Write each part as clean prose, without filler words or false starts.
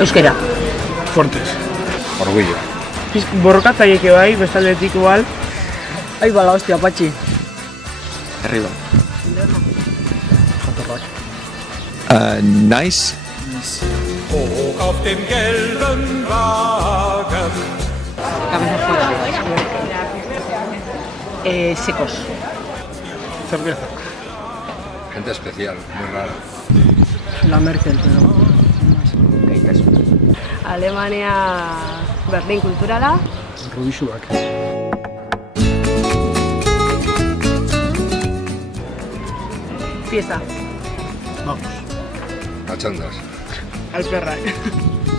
Euskera. Fuertes. Orgullo. Borrokatzaiek bai, bestaldetik igual. Ai bala, hostia, patxi. Arriba. Jatorrak. Nice. Hoch auf dem gelben Wagen. Cabeza fuera. Secos. Cerveza. Gente especial, muy rara. La Merkel, pero... Alemania Berlin kulturala. Rubixuak. Fiesta. Vamos. Cachondas. Alperrak.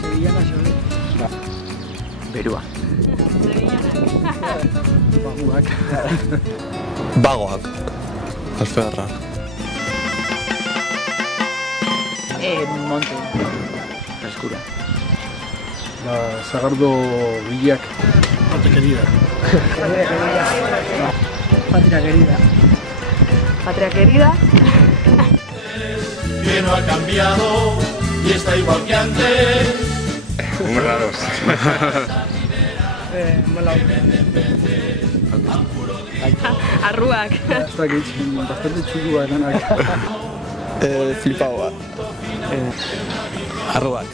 Sevillana xole. Berua. Baguak. Bagoak. Alferra. Monte. Frescura. La Sagardo Villak. Patria querida. Patria querida. Patria querida. Que no ha cambiado y está igual que antes. Muy raros. Arruak. Ez dakit, bastante txukua denak. Flipaua. Arruak.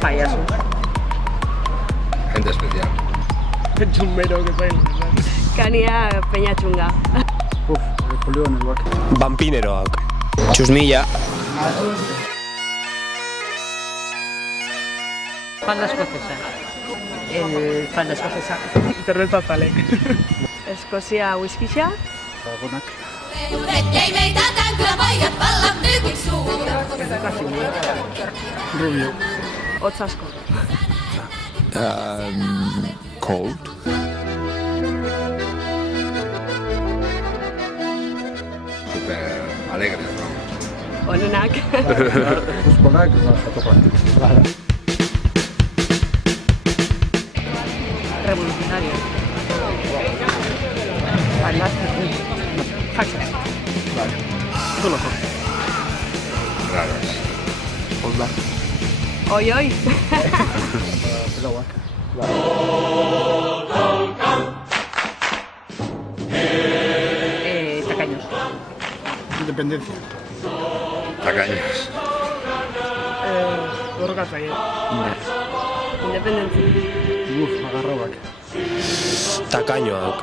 Payaso. Gente especial. Txumbero, que zain. Kania peñatxunga. Uf, polioneroak. Vampineroak. Txusmilla. Falda escocesa. Falda escocesa. Cerveza zalek. Eskozia whiskixa. Zagonak. Rubio. Hotz asko. Cold. Super alegres, ¿no? Onenak. Euskolak, jatorrak. Revolucionario. Fachas. Raros. Oi, oi. Pelauak. Tacaños. Independencia. Tacaños. Borrokatzaiek. Independentzia. Uf, agarrauak. Takañoak.